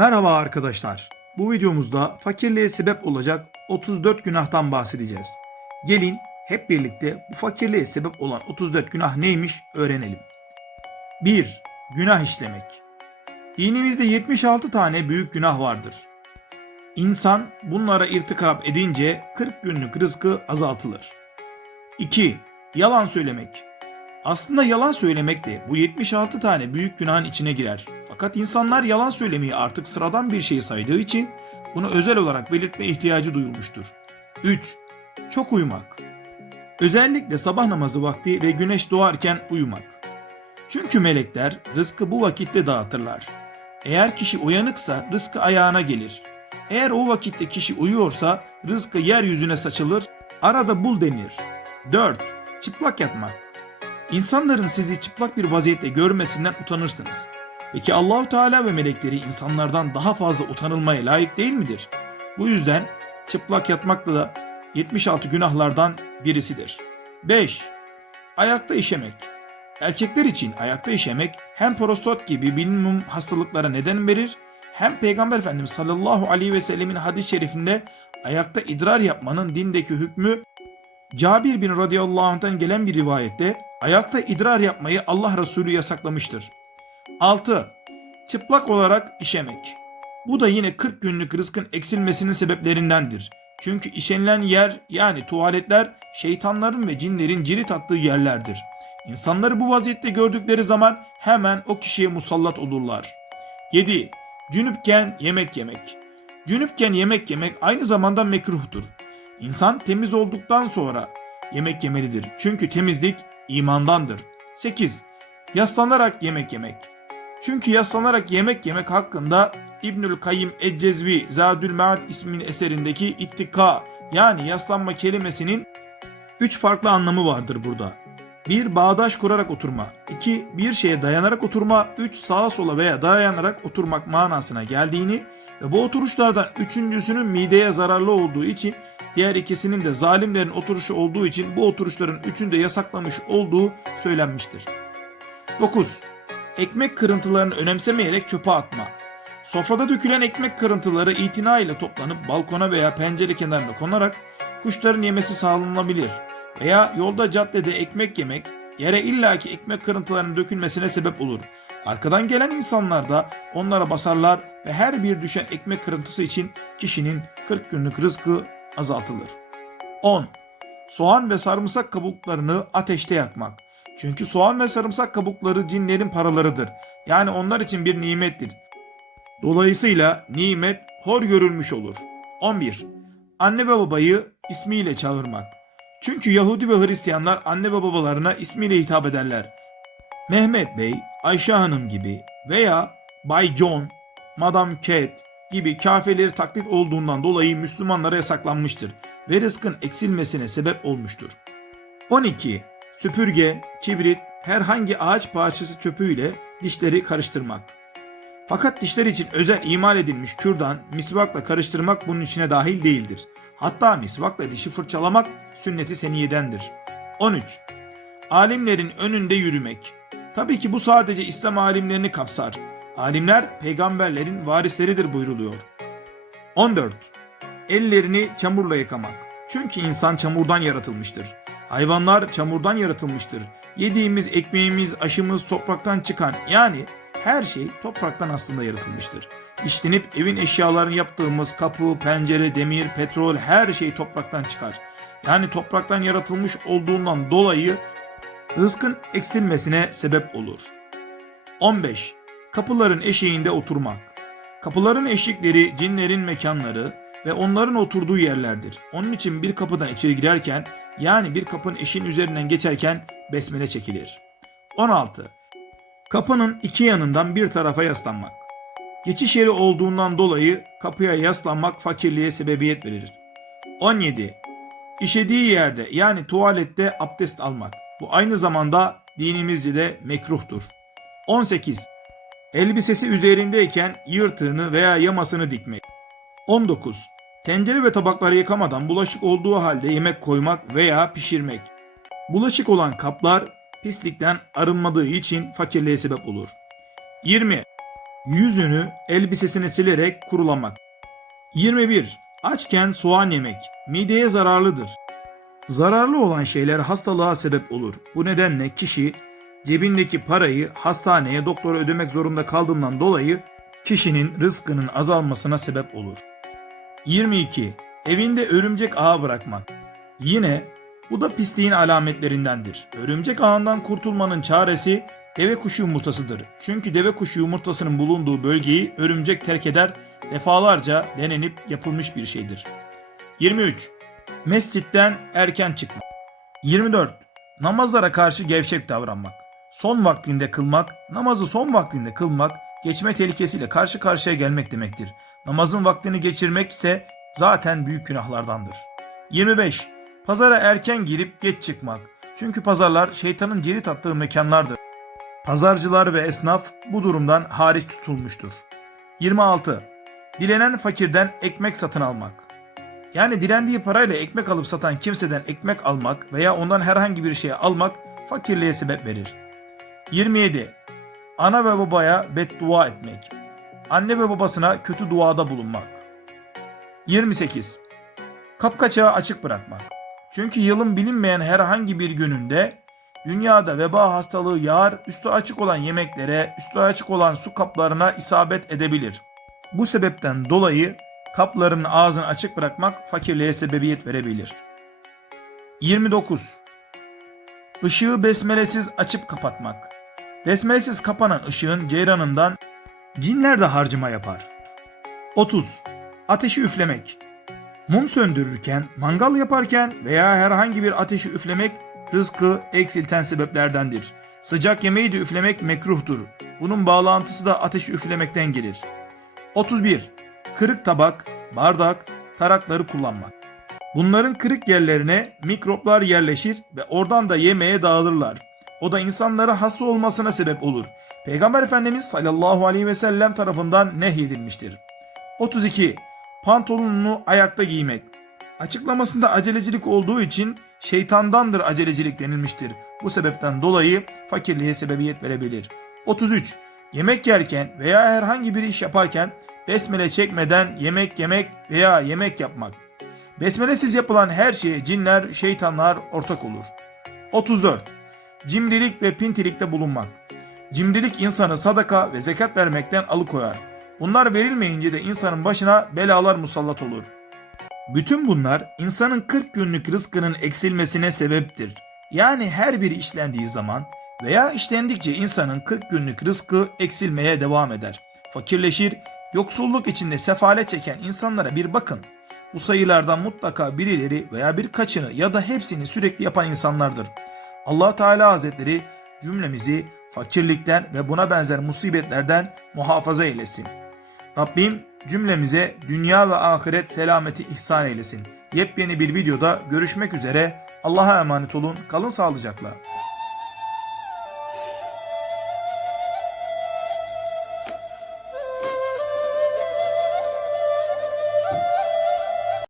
Merhaba arkadaşlar. Bu videomuzda fakirliğe sebep olacak 34 günahtan bahsedeceğiz. Gelin hep birlikte bu fakirliğe sebep olan 34 günah neymiş öğrenelim. 1. Günah işlemek. Dinimizde 76 tane büyük günah vardır. İnsan bunlara irtikap edince 40 günlük rızkı azaltılır. 2. Yalan söylemek. Aslında yalan söylemek de bu 76 tane büyük günahın içine girer. Fakat insanlar yalan söylemeyi artık sıradan bir şey saydığı için bunu özel olarak belirtme ihtiyacı duyulmuştur. 3. Çok uyumak. Özellikle sabah namazı vakti ve güneş doğarken uyumak. Çünkü melekler rızkı bu vakitte dağıtırlar. Eğer kişi uyanıksa rızkı ayağına gelir. Eğer o vakitte kişi uyuyorsa rızkı yeryüzüne saçılır, arada bul denir. 4. Çıplak yatmak. İnsanların sizi çıplak bir vaziyette görmesinden utanırsınız. Peki Allahu Teala ve melekleri insanlardan daha fazla utanılmaya layık değil midir? Bu yüzden çıplak yatmak da 76 günahlardan birisidir. 5. Ayakta işemek. Erkekler için ayakta işemek hem prostat gibi bilinmum hastalıklara neden verir hem Peygamber Efendimiz sallallahu aleyhi ve sellemin hadis-i şerifinde ayakta idrar yapmanın dindeki hükmü Cabir bin radıyallahu anh'tan gelen bir rivayette ayakta idrar yapmayı Allah Resulü yasaklamıştır. 6. Çıplak olarak işemek. Bu da yine 40 günlük rızkın eksilmesinin sebeplerindendir. Çünkü işenilen yer yani tuvaletler şeytanların ve cinlerin cirit attığı yerlerdir. İnsanları bu vaziyette gördükleri zaman hemen o kişiye musallat olurlar. 7. Cünüpken yemek yemek. Cünüpken yemek yemek aynı zamanda mekruhtur. İnsan temiz olduktan sonra yemek yemelidir. Çünkü temizlik imandandır. 8. Yaslanarak yemek yemek. Çünkü yaslanarak yemek yemek hakkında İbnül Kayyim Eccezvi Zadül Maad isminin eserindeki ittika yani yaslanma kelimesinin 3 farklı anlamı vardır burada. 1. Bağdaş kurarak oturma. 2. Bir şeye dayanarak oturma. 3. Sağa sola veya dayanarak oturmak manasına geldiğini ve bu oturuşlardan üçüncüsünün mideye zararlı olduğu için diğer ikisinin de zalimlerin oturuşu olduğu için bu oturuşların üçünü de yasaklamış olduğu söylenmiştir. 9. Ekmek kırıntılarını önemsemeyerek çöpe atma. Sofrada dökülen ekmek kırıntıları itina ile toplanıp balkona veya pencere kenarına konarak kuşların yemesi sağlanabilir. Veya yolda caddede ekmek yemek yere illaki ekmek kırıntılarının dökülmesine sebep olur. Arkadan gelen insanlar da onlara basarlar ve her bir düşen ekmek kırıntısı için kişinin 40 günlük rızkı azaltılır. 10. Soğan ve sarımsak kabuklarını ateşte yakmak. Çünkü soğan ve sarımsak kabukları cinlerin paralarıdır. Yani onlar için bir nimettir. Dolayısıyla nimet hor görülmüş olur. 11. Anne ve babayı ismiyle çağırmak. Çünkü Yahudi ve Hristiyanlar anne ve babalarına ismiyle hitap ederler. Mehmet Bey, Ayşe Hanım gibi veya Bay John, Madame Kate gibi kafirleri taklit olduğundan dolayı Müslümanlara yasaklanmıştır ve rızkın eksilmesine sebep olmuştur. 12. Süpürge, kibrit, herhangi ağaç parçası çöpüyle dişleri karıştırmak. Fakat dişler için özel imal edilmiş kürdan, misvakla karıştırmak bunun içine dahil değildir. Hatta misvakla dişi fırçalamak sünneti seniyedendir. 13. Alimlerin önünde yürümek. Tabii ki bu sadece İslam alimlerini kapsar. Alimler peygamberlerin varisleridir buyruluyor. 14. Ellerini çamurla yıkamak. Çünkü insan çamurdan yaratılmıştır. Hayvanlar çamurdan yaratılmıştır. Yediğimiz ekmeğimiz, aşımız topraktan çıkan yani her şey topraktan aslında yaratılmıştır. İşlenip evin eşyalarını yaptığımız kapı, pencere, demir, petrol her şey topraktan çıkar. Yani topraktan yaratılmış olduğundan dolayı rızkın eksilmesine sebep olur. 15. Kapıların eşiğinde oturmak. Kapıların eşikleri cinlerin mekanları ve onların oturduğu yerlerdir. Onun için bir kapıdan içeri girerken yani bir kapının eşiğin üzerinden geçerken besmele çekilir. 16. Kapının iki yanından bir tarafa yaslanmak. Geçiş yeri olduğundan dolayı kapıya yaslanmak fakirliğe sebebiyet verir. 17. İşediği yerde yani tuvalette abdest almak. Bu aynı zamanda dinimizce de mekruhtur. 18. Elbisesi üzerindeyken yırtığını veya yamasını dikmek. 19. Tencere ve tabakları yıkamadan bulaşık olduğu halde yemek koymak veya pişirmek. Bulaşık olan kaplar pislikten arınmadığı için fakirliğe sebep olur. 20. Yüzünü elbisesini silerek kurulamak. 21. Açken soğan yemek. Mideye zararlıdır. Zararlı olan şeyler hastalığa sebep olur. Bu nedenle kişi cebindeki parayı hastaneye doktora ödemek zorunda kaldığından dolayı kişinin rızkının azalmasına sebep olur. 22. Evinde örümcek ağı bırakmak. Yine bu da pisliğin alametlerindendir. Örümcek ağından kurtulmanın çaresi deve kuşu yumurtasıdır. Çünkü deve kuşu yumurtasının bulunduğu bölgeyi örümcek terk eder, defalarca denenip yapılmış bir şeydir. 23. Mescitten erken çıkmak. 24. Namazlara karşı gevşek davranmak. Son vaktinde kılmak, namazı son vaktinde kılmak, geçme tehlikesiyle karşı karşıya gelmek demektir. Namazın vaktini geçirmek ise zaten büyük günahlardandır. 25. Pazara erken girip geç çıkmak. Çünkü pazarlar şeytanın cirit attığı mekanlardır. Pazarcılar ve esnaf bu durumdan hariç tutulmuştur. 26. Dilenen fakirden ekmek satın almak. Yani dilendiği parayla ekmek alıp satan kimseden ekmek almak veya ondan herhangi bir şey almak fakirliğe sebep verir. 27. Ana ve babaya beddua etmek. Anne ve babasına kötü duada bulunmak. 28. Kapkaçağı açık bırakmak. Çünkü yılın bilinmeyen herhangi bir gününde dünyada veba hastalığı yağar, üstü açık olan yemeklere, üstü açık olan su kaplarına isabet edebilir. Bu sebepten dolayı kapların ağzını açık bırakmak fakirliğe sebebiyet verebilir. 29. Işığı besmelesiz açıp kapatmak. Besmelesiz kapanan ışığın ceyranından cinler de harcama yapar. 30. Ateşi üflemek. Mum söndürürken, mangal yaparken veya herhangi bir ateşi üflemek rızkı eksilten sebeplerdendir. Sıcak yemeği de üflemek mekruhtur. Bunun bağlantısı da ateşi üflemekten gelir. 31. Kırık tabak, bardak, tarakları kullanmak. Bunların kırık yerlerine mikroplar yerleşir ve oradan da yemeğe dağılırlar. O da insanlara hasta olmasına sebep olur. Peygamber Efendimiz sallallahu aleyhi ve sellem tarafından nehyedilmiştir. 32. Pantolonunu ayakta giymek. Açıklamasında acelecilik olduğu için şeytandandır acelecilik denilmiştir. Bu sebepten dolayı fakirliğe sebebiyet verebilir. 33. Yemek yerken veya herhangi bir iş yaparken besmele çekmeden yemek yemek veya yemek yapmak. Besmelesiz yapılan her şeye cinler, şeytanlar ortak olur. 34. Cimrilik ve pintilikte bulunmak. Cimrilik insanı sadaka ve zekat vermekten alıkoyar. Bunlar verilmeyince de insanın başına belalar musallat olur. Bütün bunlar insanın 40 günlük rızkının eksilmesine sebeptir. Yani her biri işlendiği zaman veya işlendikçe insanın 40 günlük rızkı eksilmeye devam eder. Fakirleşir, yoksulluk içinde sefalet çeken insanlara bir bakın. Bu sayılardan mutlaka birileri veya birkaçını ya da hepsini sürekli yapan insanlardır. Allah Teala Hazretleri cümlemizi fakirlikten ve buna benzer musibetlerden muhafaza eylesin. Rabbim cümlemize dünya ve ahiret selameti ihsan eylesin. Yepyeni bir videoda görüşmek üzere. Allah'a emanet olun. Kalın sağlıcakla.